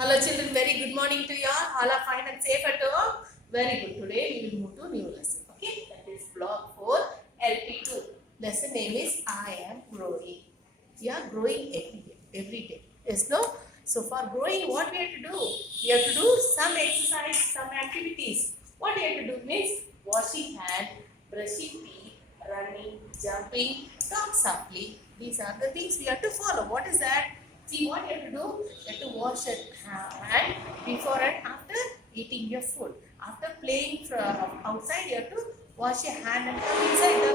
Hello children, very good morning to you all. All are fine and safe at home. Very good. Today we will move to new lesson. Okay, that is block 4 LP2. Lesson name is I am growing. We are growing every day. Every day. Yes, no? So for growing, what we have to do? We have to do some exercise, some activities. What we have to do means washing hand, brushing teeth, running, jumping, talk softly. These are the things we have to follow. What is that? See what you have to do? You have to wash your hand before and after eating your food. After playing from outside, you have to wash your hand and come inside the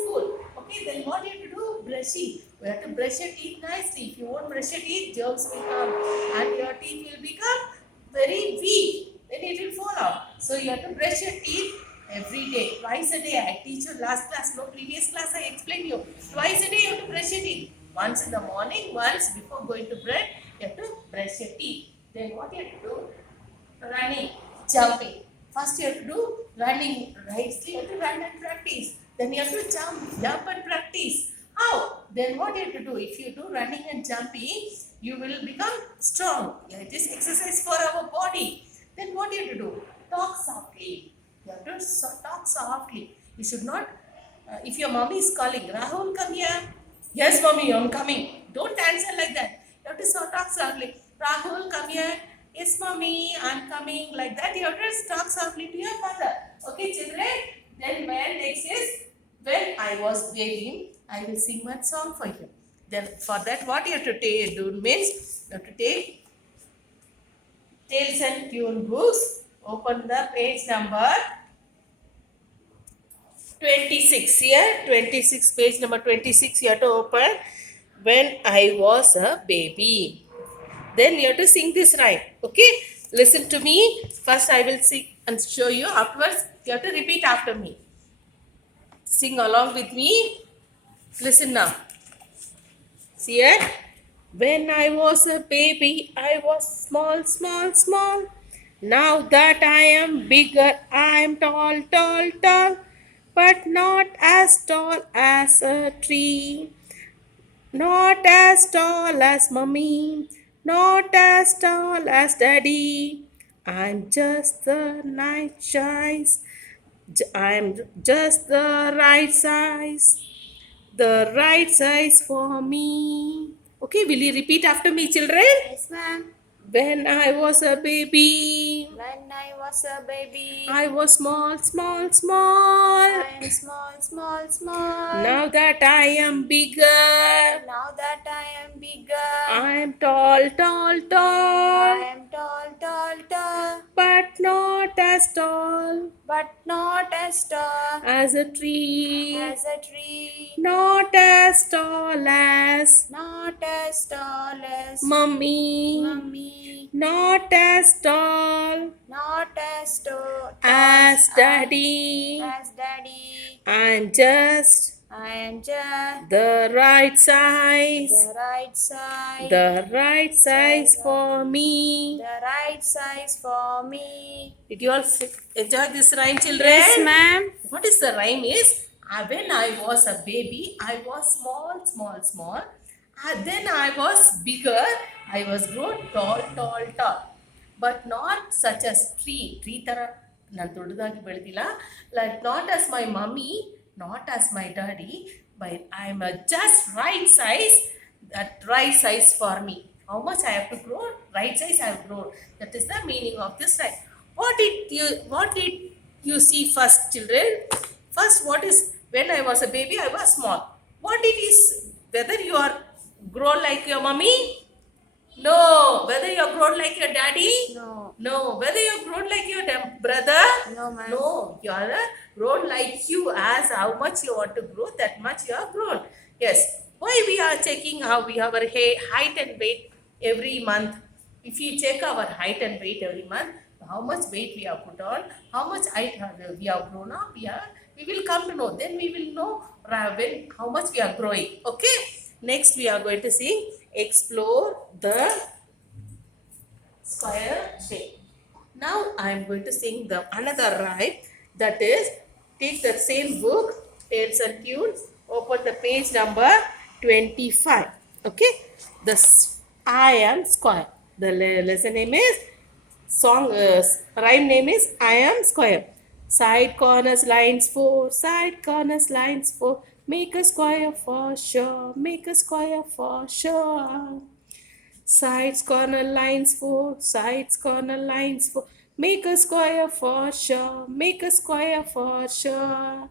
school. Okay, then what you have to do? Brushing. You have to brush your teeth nicely. If you won't brush your teeth, germs will come and your teeth will become very weak. Then it will fall out. So you have to brush your teeth every day, twice a day. I teach you last class, no previous class I explained you. Twice a day you have to brush your teeth. Once in the morning, once before going to bed, you have to brush your teeth. Then what you have to do? Running, jumping. First you have to do running, right? So you have to run and practice. Then you have to jump and practice. How? Then what you have to do? If you do running and jumping, you will become strong. It is exercise for our body. Then what you have to do? Talk softly. You have to talk softly. You should not, if your mommy is calling, Rahul, come here. Yes, mommy, I'm coming. Don't answer like that. You have to talk softly. Rahul, come here. Yes, mommy, I'm coming. Like that, you have to talk softly to your mother. Okay, children? Then when next is, when I was baby, I will sing one song for you. Then for that, what you have to do means, you have to take Tales and Tune books. Open the page number 26 here, 26, page number 26 you have to open. When I was a baby, then you have to sing this rhyme. Okay, listen to me. First I will sing and show you. Afterwards you have to repeat after me. Sing along with me. Listen now. See here. When I was a baby, I was small, small, small. Now that I am bigger, I am tall, tall, tall, but not as tall as a tree. Not as tall as mommy, not as tall as daddy. I'm just the night size. I'm just the right size for me. Okay, will you repeat after me, children? Yes, ma'am. When I was a baby, When I was a baby, I was small, small, small. I am small, small, small. Now that I am bigger, Now that I am bigger, I am tall, tall, tall, I am tall, tall, tall, but not as tall but not as tall as a tree, as a tree, not as tall as not as tall as mommy, mommy, not as tall not as tall as daddy. as daddy. I'm just I am just the right size, the right size, the right size for me. the right size for me. Did you all enjoy this rhyme, children? Yes, ma'am. What is the rhyme is? When I was a baby, I was small, small, small. Then I was bigger. I was grown tall, tall, tall. But not such as tree. Tree ತರ ನಾನು ದೊಡ್ಡದಾಗಿ ಬೆಳೆದಿಲ್ಲ. Like not as my mummy, not as my daddy, but I'm a just right size. That right size for me. How much I have to grow? Right size I have grown. That is the meaning of this rhyme. What did you see first, children? First, what is when I was a baby, I was small. What it is? Whether you are grown like your mummy? No. Whether you are grown like your daddy? No. No. Whether you are grown like your brother? No, ma'am. No. You are grown like you. As how much you want to grow, that much you are grown. Yes. Why we are checking how we have our height and weight every month? If you check our height and weight every month, how much weight we have put on, how much height we have grown up, we will come to know. Then we will know how much we are growing. Okay. Next we are going to see explore the square shape. Now I am going to sing the another rhyme, that is, take the same book, Tales and Tunes, open the page number 25. Okay, I am square. The lesson name is rhyme name is I am square. Side corners lines 4, side corners lines 4. Make a square for sure, make a square for sure. Sides corner lines 4, sides corner lines 4. Make a square for sure, make a square for sure.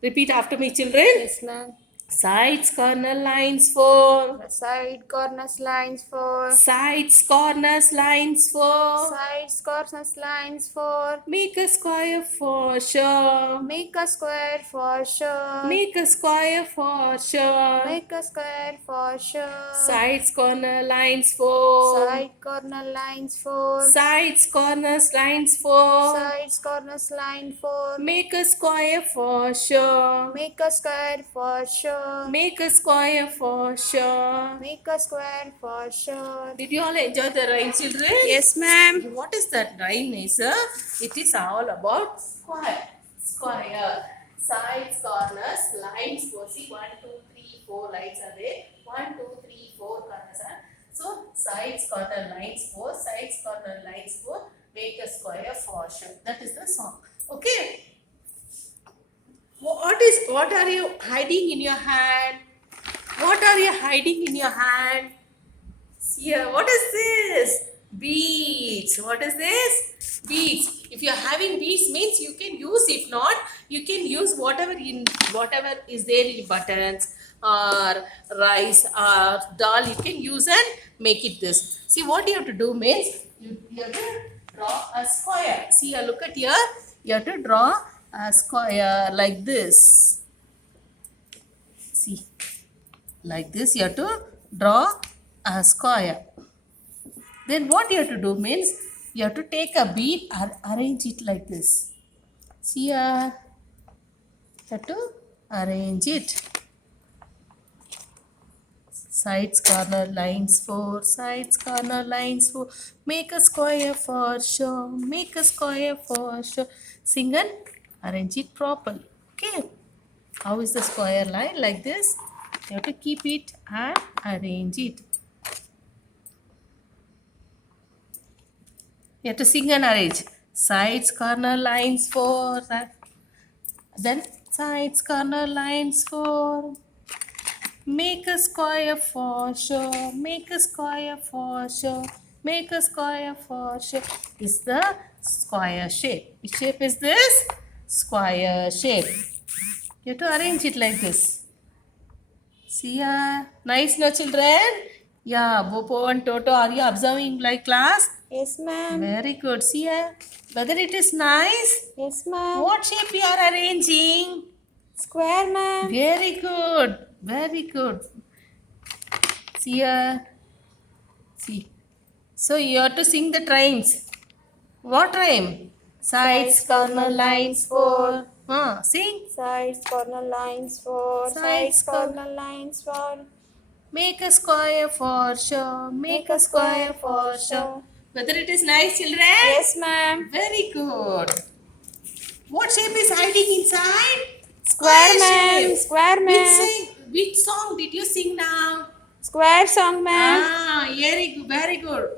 Repeat after me, children. Yes, ma'am. Sides corner lines 4. Side corners lines 4. Sides corners lines 4. Sides corners lines 4. Make a square for sure. Make a square for sure. Make a square for sure. Make a square for sure. Sides corner lines 4. Side corner lines 4. Sides corners lines 4. Sides corners line 4. Make a square for sure. Make a square for sure. Make a square for sure. Make a square for sure. Did you all enjoy the rhyme, children? Yes, ma'am. What is that rhyme, Nisa? It is all about square. Square. Sides, corners, lines. See, 1, 2, 3, 4 lines are there. 1, 2, 3, 4 corners are. So, sides, corner, lines 4. Sides, corner, lines 4. Make a square for sure. That is the song. Okay. What are you hiding in your hand? What are you hiding in your hand? See here, what is this? Beads. What is this? Beads. If you are having beads means you can use. If not, you can use whatever is there in buttons or rice or dal. You can use and make it this. See what you have to do means you have to draw a square. See here, look at here. You have to draw a square like this. See, like this. You have to draw a square. Then what you have to do means you have to take a bead and arrange it like this. See here, you have to arrange it. Sides, corner, lines 4. Sides, corner, lines 4. Make a square for sure. Make a square for sure. Sing and arrange it properly. Okay. How is the square line? Like this. You have to keep it and arrange it. You have to sing and arrange. Sides, corner, lines 4. Then sides, corner, lines 4. Make a square for sure. Make a square for sure. Make a square for sure. Is the square shape. Which shape is this? Square shape. You have to arrange it like this. See ya. Nice, no children? Yeah, Bopo and Toto, are you observing like class? Yes, ma'am. Very good. See ya. Whether it is nice? Yes, ma'am. What shape you are arranging? Square, ma'am. Very good. Very good. See ya. See. So you have to sing the rhymes. What rhyme? Sides, corner, lines 4. Sing. Sides, corner lines 4. Sides, Sides, corner lines 4. Make a square for sure. Make a square for sure. Whether it is nice, children? Yes, ma'am. Very good. What shape is hiding inside? Square, ma'am. shape. Square, ma'am. Which song did you sing now? Square song, ma'am. Very good. Very good.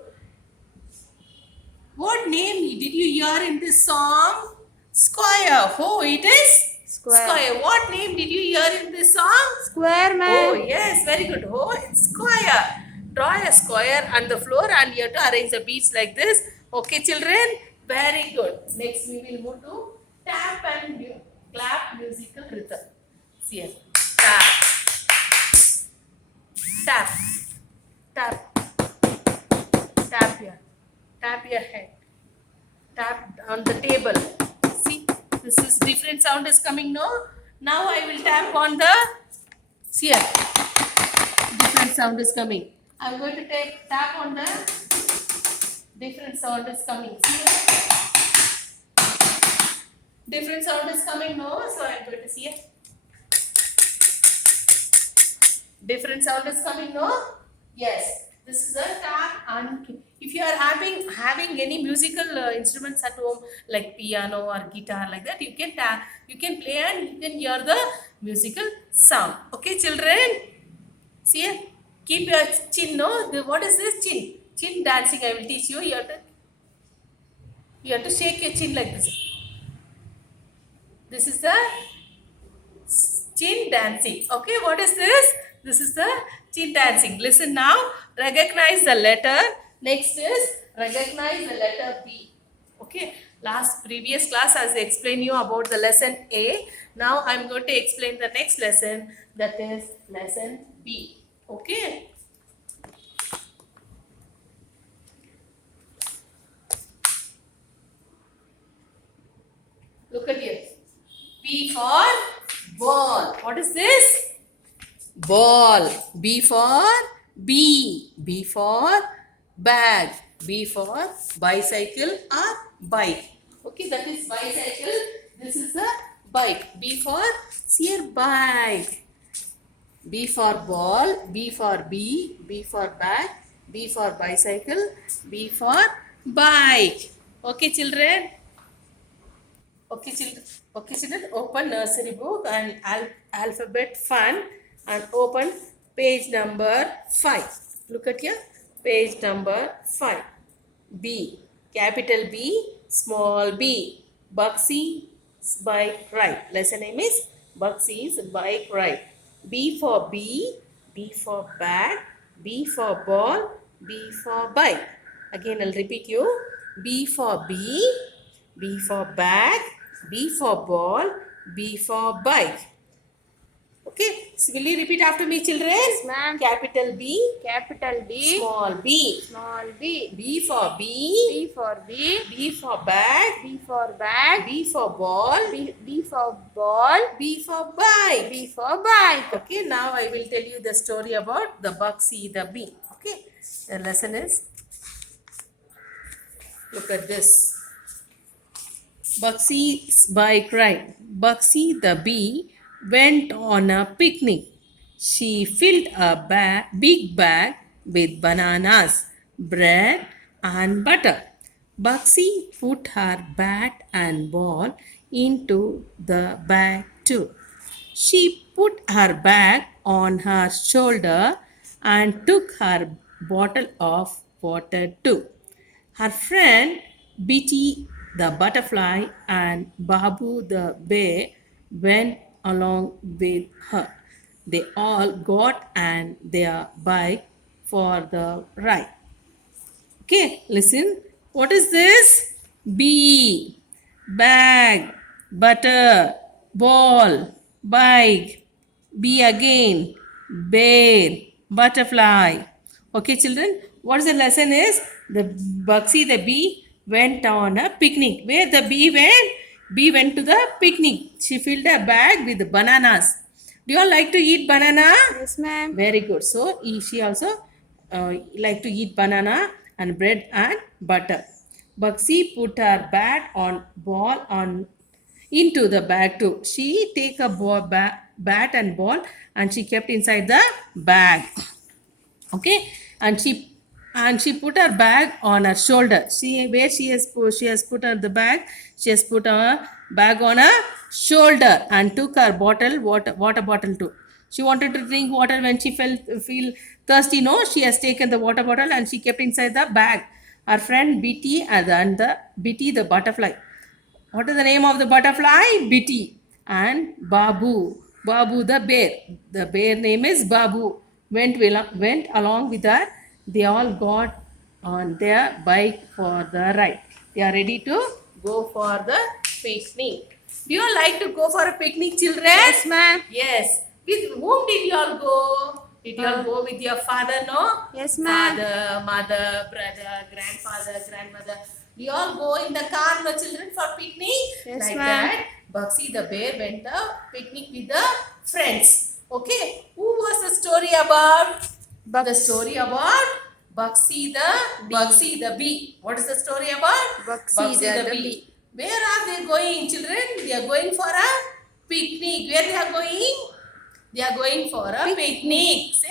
What name did you hear in this song? Square. Oh, it is? Square. What name did you hear in this song? Square, Oh, ma'am. yes. Very good. Oh, it's square. Draw a square on the floor and you have to arrange the beads like this. Okay, children? Very good. Next, we will move to tap and clap musical rhythm. See here. Tap. Tap. Tap. Tap here. Tap your head. Tap on the table. See, this is different sound is coming, no? Now I will tap on the, see here. Different sound is coming. I'm going to tap on the different sound is coming. See here? Different sound is coming, no? So I'm going to see here. Different sound is coming, no? Yes. This is a tap and if you are having any musical instruments at home like piano or guitar like that, you can tap, you can play and you can hear the musical sound. Okay, children? See here? Keep your chin, no? What is this chin? Chin dancing I will teach you. You have to shake your chin like this. This is the chin dancing. Okay, what is this? This is the chin dancing. Listen now. Recognize the letter. Next is recognize the letter B. Okay. Previous class as I explained you about the lesson A. Now I am going to explain the next lesson, that is lesson B. Okay. Look at here. B for ball. What is this? Ball. B for B. B for bag. B for bicycle or bike. Okay, that is bicycle. This is a bike. B for here bike. B for ball. B for B. B for bag. B for bicycle. B for bike. Okay, children. Okay, children, open nursery book and alphabet fun and open page number 5. Look at here, page number 5. B, capital B, small b. Buxy's bike ride. Lesson name is Buxy's bike ride. B for B, B for bag, B for ball, B for bike. Again, I'll repeat you. B for B, B for bag, B for ball, B for bike. Okay, so will you repeat after me, children? Yes, ma'am. Capital B, Capital B. small b. Small b. B for B, B for B. B for bag, B for bag. B for ball, B for ball. B for bike. B for bike. Okay, now I will tell you the story about the Buxy the bee. Okay, the lesson is, look at this. Buxy's bike ride. Buxy the bee went on a picnic. She filled a big bag with bananas, bread, and butter. Buxy put her bat and ball into the bag too. She put her bag on her shoulder and took her bottle of water too. Her friend Bitty the butterfly and Babu the bear went along with her. They all got on their bike for the ride. Okay, listen. What is this? Bee, bag, butter, ball, bike, bee again, bear, butterfly. Okay, children, what is the lesson is? The Buxy the bee went on a picnic. Where the bee went? Bee went to the picnic. She filled a bag with bananas. Do you all like to eat banana? Yes, ma'am. Very good. So she also like to eat banana and bread and butter. Buxy put her bat on ball on into the bag too. She take a bat and ball and she kept inside the bag. Okay, and she put her bag on her shoulder. She has put her the bag. She has put her bag on her shoulder and took her water bottle too. She wanted to drink water when she feel thirsty. No, she has taken the water bottle and she kept inside the bag. Her friend Bitty and the Bitty the butterfly. What is the name of the butterfly? Bitty. And Babu. Babu the bear. The bear name is Babu. Went along with her. They all got on their bike for the ride. They are ready to go for the picnic. Do you all like to go for a picnic, children? Yes, ma'am. Yes. With whom did you all go? Did you all go with your father, no? Yes, ma'am. Father, mother, brother, grandfather, grandmother. We all go in the car, no children, for picnic. Yes, like ma'am. that, Buxy the bear went a picnic with the friends. Okay, who was the story about? The story about Buxy the bee. What is the story about? Buxy the bee. Where are they going, children? They are going for a picnic. Where they are going? They are going for a picnic. Say.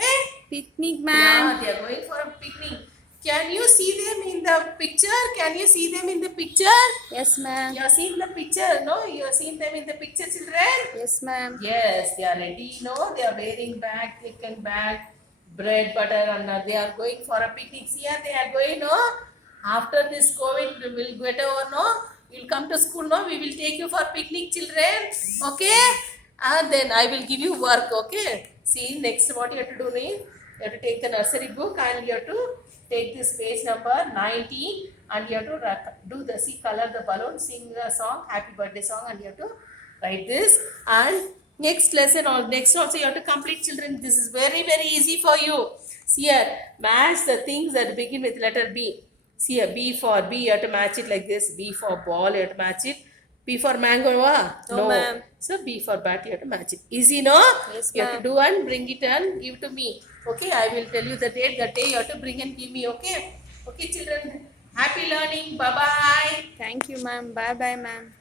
Picnic, Yeah, ma'am. they are going for a picnic. Can you see them in the picture? Can you see them in the picture? Yes, ma'am. You have seen the picture, no? You have seen them in the picture, children? Yes, ma'am. Yes, they are ready, no? They are wearing bag, thick and bag, bread, butter, and they are going for a picnic. See, they are going, no? After this COVID will get over, no? You'll come to school, no? We will take you for picnic, children. Okay? And then I will give you work, okay? See, next what you have to do is, you have to take the nursery book and you have to take this page number 19 and you have to do the, see, color the balloon, sing the song, happy birthday song, and you have to write this. And next lesson or next also you have to complete, children. This is very, very easy for you. See here, match the things that begin with letter B. See here, B for B, you have to match it like this. B for ball, you have to match it. B for mango, No, ma'am. So B for bat, you have to match it. Easy, no? Yes, You have ma'am. to do and bring it and give to me. Okay, I will tell you the date. That day you have to bring and give me. Okay, okay, children. Happy learning. Bye bye. Thank you, ma'am. Bye bye, ma'am.